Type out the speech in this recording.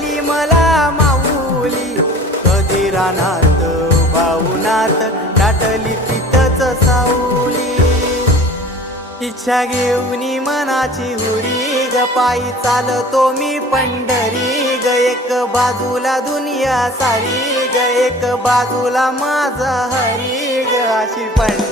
ली मला माऊली कधी रानात बाहुनात दाटली पितच सावली इच्छा घेऊनी मनाची हुरी ग पायी चालतो मी पंढरी ग एक बाजूला दुनिया सारी ग एक बाजूला माझा हरी ग अशी पंढरी